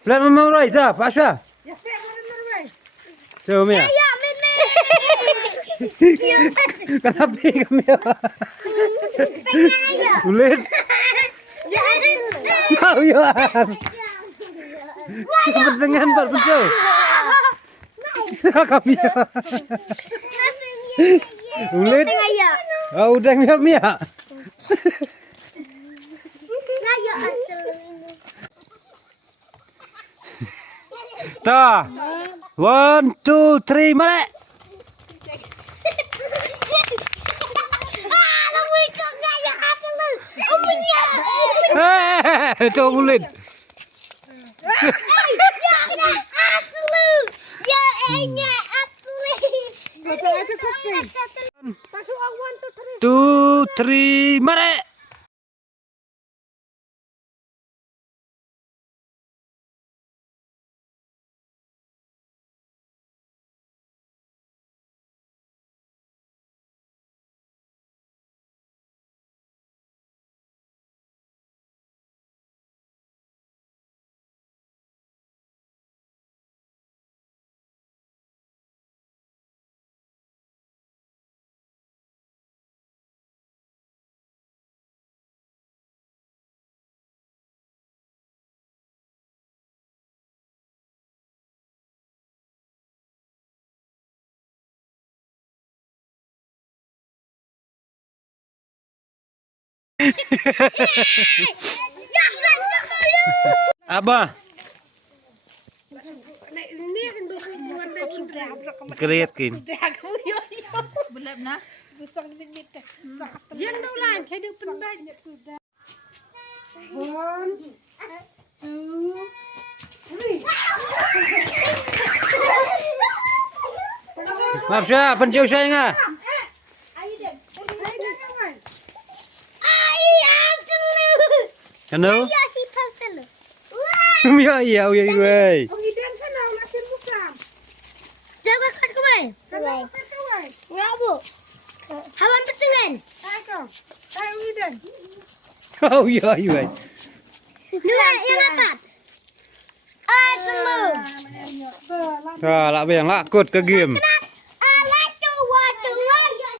Lihat mama Roy, dah, Pasha. Tuh, Mia. Kenapa kami? Ulit. Kau ya. Dengan Pak Bejo. Kami ya. Ulit. Oh, udah Mia. Ta, 1, 2, 3, mari. Coba ulit. Two, three, mari. Apa? Keriakin. Belum nah. Yang đâu làm thấy được phân bệnh sudah. 1, 2, 3. Maaf siya, pencium saya nggak? Ano? Mia iya, iya, iya. Ông đi đem sao nào là xin bút làm. Jangan kat kau. Kalau kan kau. Rabu. Hawan petengan. Ai kau. Ai udah dan. Oh iya, iya. Dua yang apa? Telur. Ah, lak bayang lakut ke game.